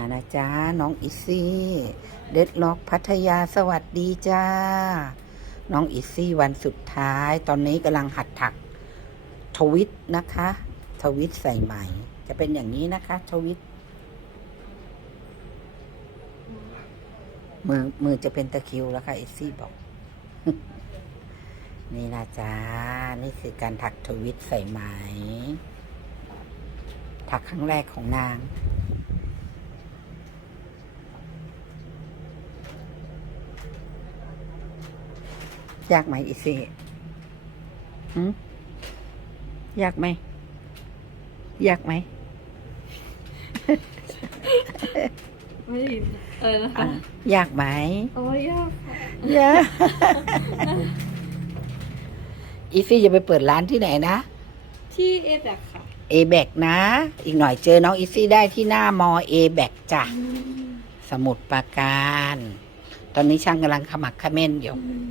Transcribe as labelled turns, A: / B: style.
A: มานะจ้าน้องอีซี่ เด็ดล็อกพัทยาสวัสดีจ้า น้องอีซี่วันสุดท้าย ตอนนี้กำลังหัดถัก ทวิตนะคะ ทวิตใส่ไหมจะเป็นอย่างนี้นะคะ ทวิต มือมือจะเป็นตะคิวแล้วค่ะอีซี่บอก นี่นะจ๊ะนี่คือการถักทวิตใส่ไหมถักครั้งแรกของนาง ยากไหมอีซี่หืมยากไหม ยากไหม
B: ไม่ได้ยินเออนะคะ
A: อะยากไหม
B: โอ้ยากค่ะ
A: ยากอีซี่จะไปเปิดร้านที่ไหนนะ
B: ที่เอแบกค่ะ
A: เอแบกนะ อีกหน่อยเจอน้องอีซี่ได้ที่หน้ามอเอแบกจ้ะ สมุดปราการ ตอนนี้ช่างกำลังขมักเขม้นอยู่
B: อืม